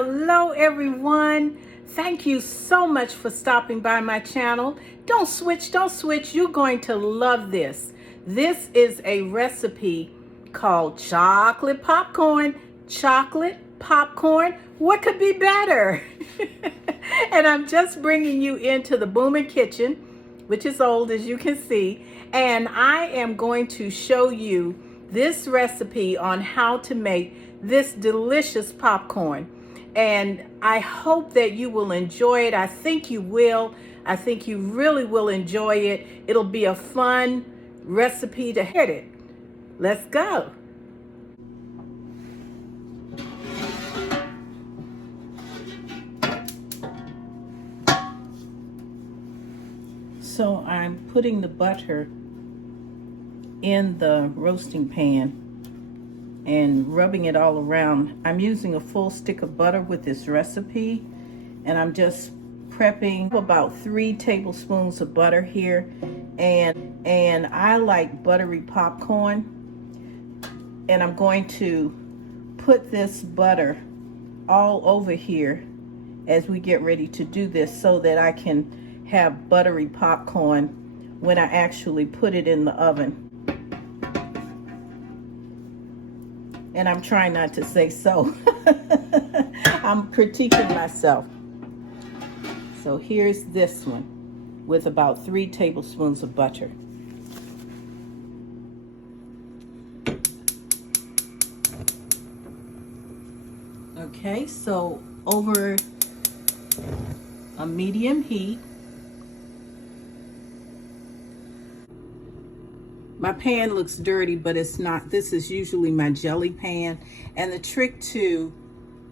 Hello everyone. Thank you so much for stopping by my channel. Don't switch. You're going to love this. This is a recipe called chocolate popcorn. Chocolate popcorn. What could be better? And I'm just bringing you into the Booming kitchen, which is old as you can see. And I am going to show you this recipe on how to make this delicious popcorn. And I hope that you will enjoy it. I think you will. I think you really will enjoy it. It'll be a fun recipe to hit it. Let's go. So I'm putting the butter in the roasting pan and rubbing it all around. I'm using a full stick of butter with this recipe, and I'm just prepping about 3 tablespoons of butter here, and I like buttery popcorn, and I'm going to put this butter all over here as we get ready to do this so that I can have buttery popcorn when I actually put it in the oven. And I'm trying not to say so. I'm critiquing myself. So here's this one with about 3 tablespoons of butter. Okay, so over a medium heat, my pan looks dirty, but it's not. This is usually my jelly pan. And the trick to,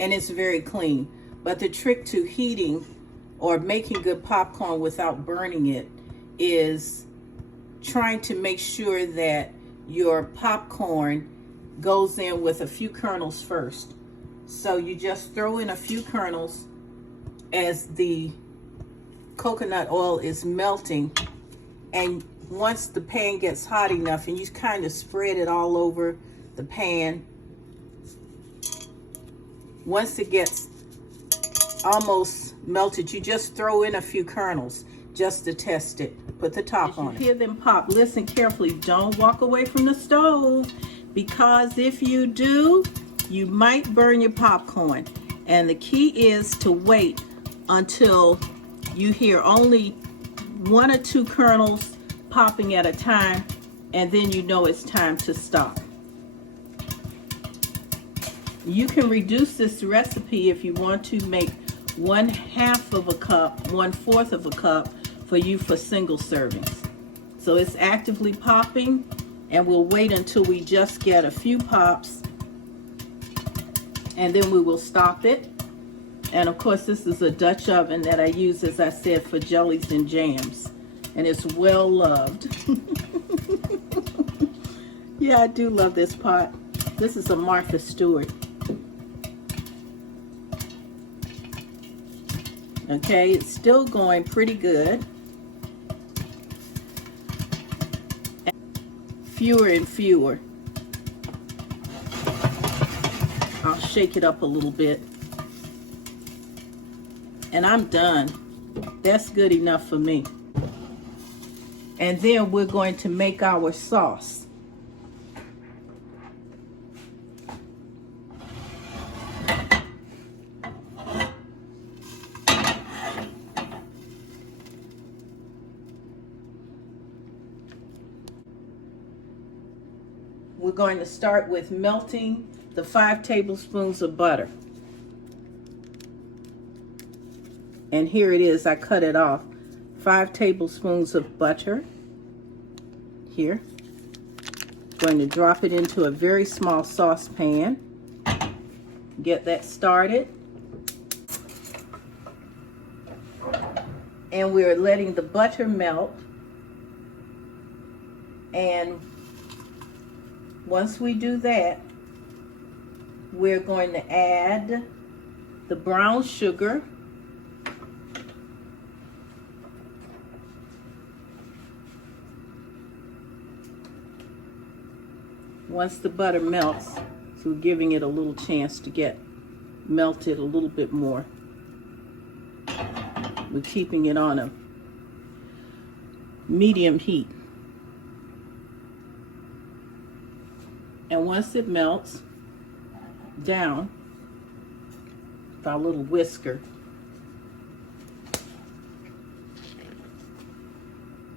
and it's very clean, but the trick to heating or making good popcorn without burning it is trying to make sure that your popcorn goes in with a few kernels first. So you just throw in a few kernels as the coconut oil is melting, and once the pan gets hot enough, and you kind of spread it all over the pan, once it gets almost melted, you just throw in a few kernels just to test it. Put the top on it. Hear them pop. Listen carefully. Don't walk away from the stove, because if you do, you might burn your popcorn. And the key is to wait until you hear only 1 or 2 kernels popping at a time, and then you know it's time to stop. You can reduce this recipe if you want to make 1/2 of a cup, 1/4 of a cup for you for single servings. So it's actively popping, and we'll wait until we just get a few pops, and then we will stop it. And of course, this is a Dutch oven that I use, as I said, for jellies and jams. And it's well loved. Yeah, I do love this pot. This is a Martha Stewart. Okay, it's still going pretty good. Fewer and fewer. I'll shake it up a little bit. And I'm done. That's good enough for me. And then we're going to make our sauce. We're going to start with melting the 5 tablespoons of butter. And here it is, I cut it off. 5 tablespoons of butter. Here. Going to drop it into a very small saucepan. Get that started. And we're letting the butter melt. And once we do that, we're going to add the brown sugar. Once the butter melts, so we're giving it a little chance to get melt it a little bit more. We're keeping it on a medium heat. And once it melts down with our little whisker,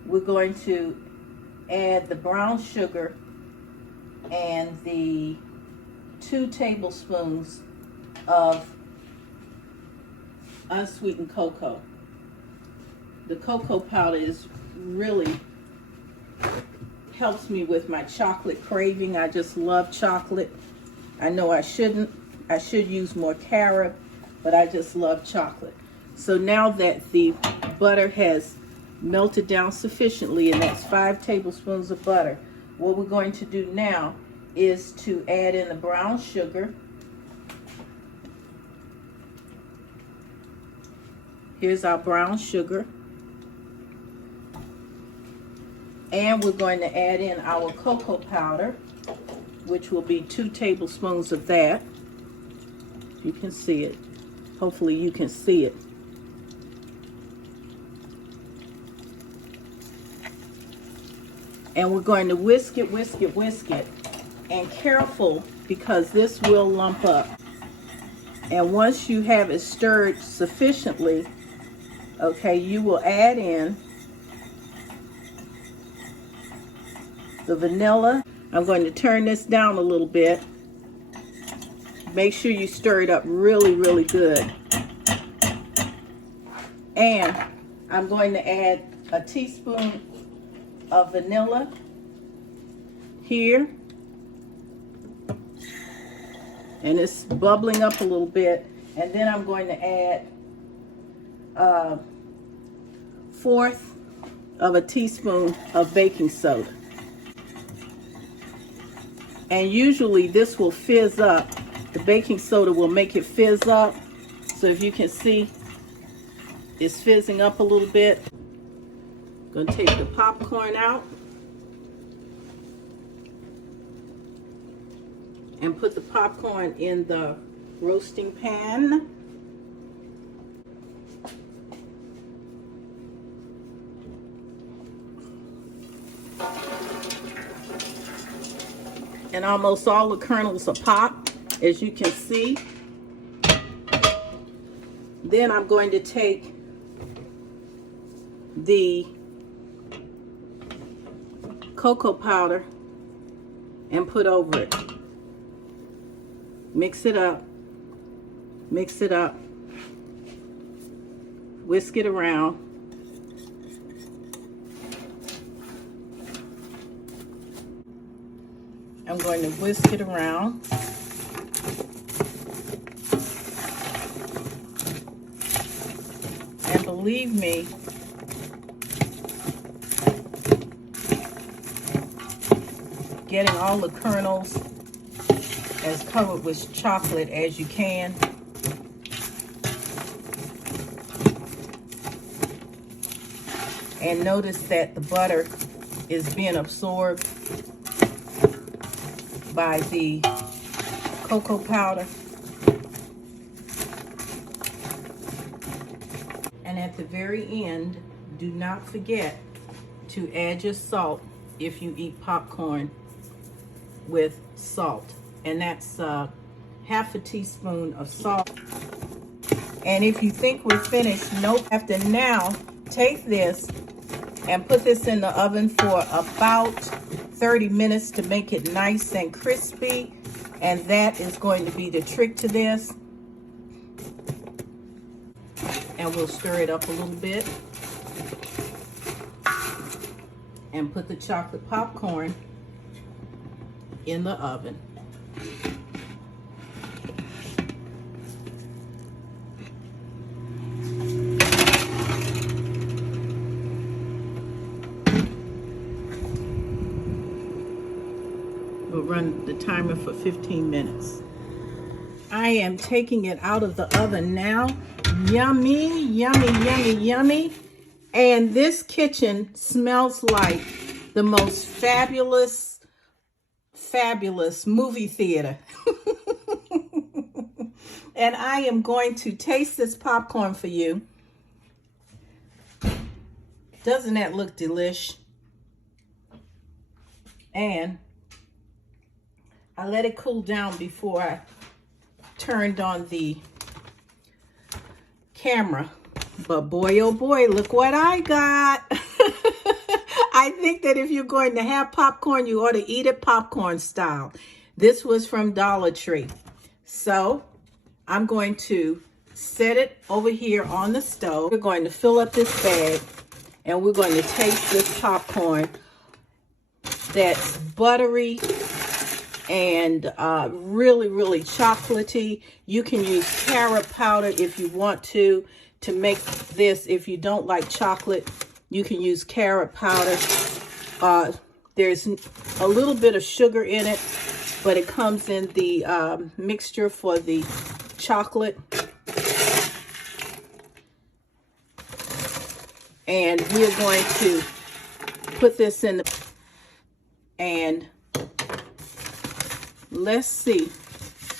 we're going to add the brown sugar and the 2 tablespoons of unsweetened cocoa. The cocoa powder is really helps me with my chocolate craving. I just love chocolate. I know I shouldn't. I should use more carob, but I just love chocolate. So now that the butter has melted down sufficiently, and that's 5 tablespoons of butter, what we're going to do now is to add in the brown sugar. Here's our brown sugar. And we're going to add in our cocoa powder, which will be 2 tablespoons of that. You can see it. Hopefully you can see it. And we're going to whisk it, whisk it, whisk it. And careful, because this will lump up. And once you have it stirred sufficiently, okay, you will add in the vanilla. I'm going to turn this down a little bit. Make sure you stir it up really, really good. And I'm going to add a teaspoon of vanilla here. And it's bubbling up a little bit. And then I'm going to add 1/4 of a teaspoon of baking soda. And usually this will fizz up. The baking soda will make it fizz up. So if you can see, it's fizzing up a little bit. Gonna take the popcorn out and put the popcorn in the roasting pan. And almost all the kernels are popped, as you can see. Then I'm going to take the cocoa powder and put over it. Mix it up, whisk it around. I'm going to whisk it around. And believe me, getting all the kernels as covered with chocolate as you can. And notice that the butter is being absorbed by the cocoa powder. And at the very end, do not forget to add your salt if you eat popcorn with salt. And that's 1/2 teaspoon of salt. And if you think we're finished, nope. After now, take this and put this in the oven for about 30 minutes to make it nice and crispy. And that is going to be the trick to this. And we'll stir it up a little bit. And put the chocolate popcorn in the oven. We'll run the timer for 15 minutes. I am taking it out of the oven now. Yummy, yummy, yummy, yummy. And this kitchen smells like the most fabulous movie theater. And I am going to taste this popcorn for you. Doesn't that look delish? And I let it cool down before I turned on the camera. But boy, oh boy, look what I got. I think that if you're going to have popcorn, you ought to eat it popcorn style. This was from Dollar Tree. So I'm going to set it over here on the stove. We're going to fill up this bag and we're going to taste this popcorn that's buttery and really, really chocolatey. You can use carob powder if you want to make this. If you don't like chocolate, you can use carob powder. There's a little bit of sugar in it, but it comes in the mixture for the chocolate. And we're going to put this in the, and let's see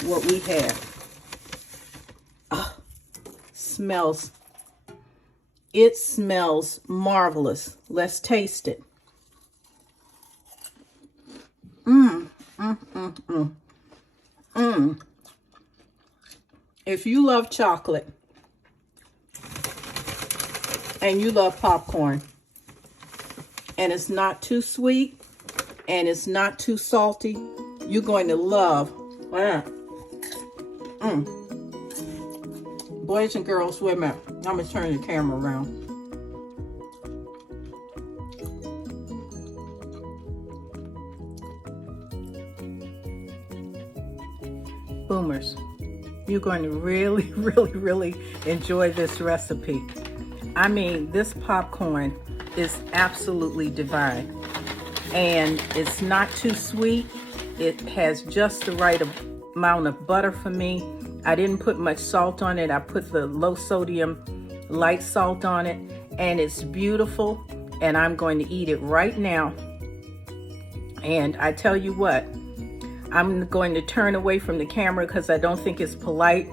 what we have. Oh, smells. It smells marvelous. Let's taste it. If you love chocolate and you love popcorn and it's not too sweet and it's not too salty, you're going to love. Boys and girls, wait a minute. I'm going to turn the camera around. Boomers, you're going to really, really, really enjoy this recipe. I mean, this popcorn is absolutely divine. And it's not too sweet. It has just the right amount of butter for me. I didn't put much salt on it. I put the low sodium light salt on it, and it's beautiful. And I'm going to eat it right now. And I tell you what, I'm going to turn away from the camera because I don't think it's polite.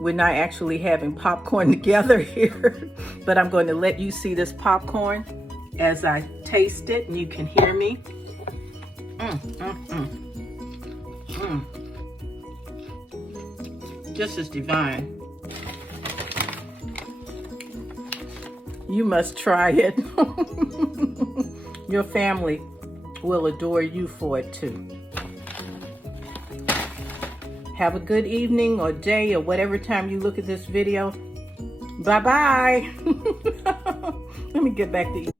We're not actually having popcorn together here, but I'm going to let you see this popcorn as I taste it, and you can hear me. This is divine. You must try it. Your family will adore you for it too. Have a good evening or day or whatever time you look at this video. Bye-bye. Let me get back to eating.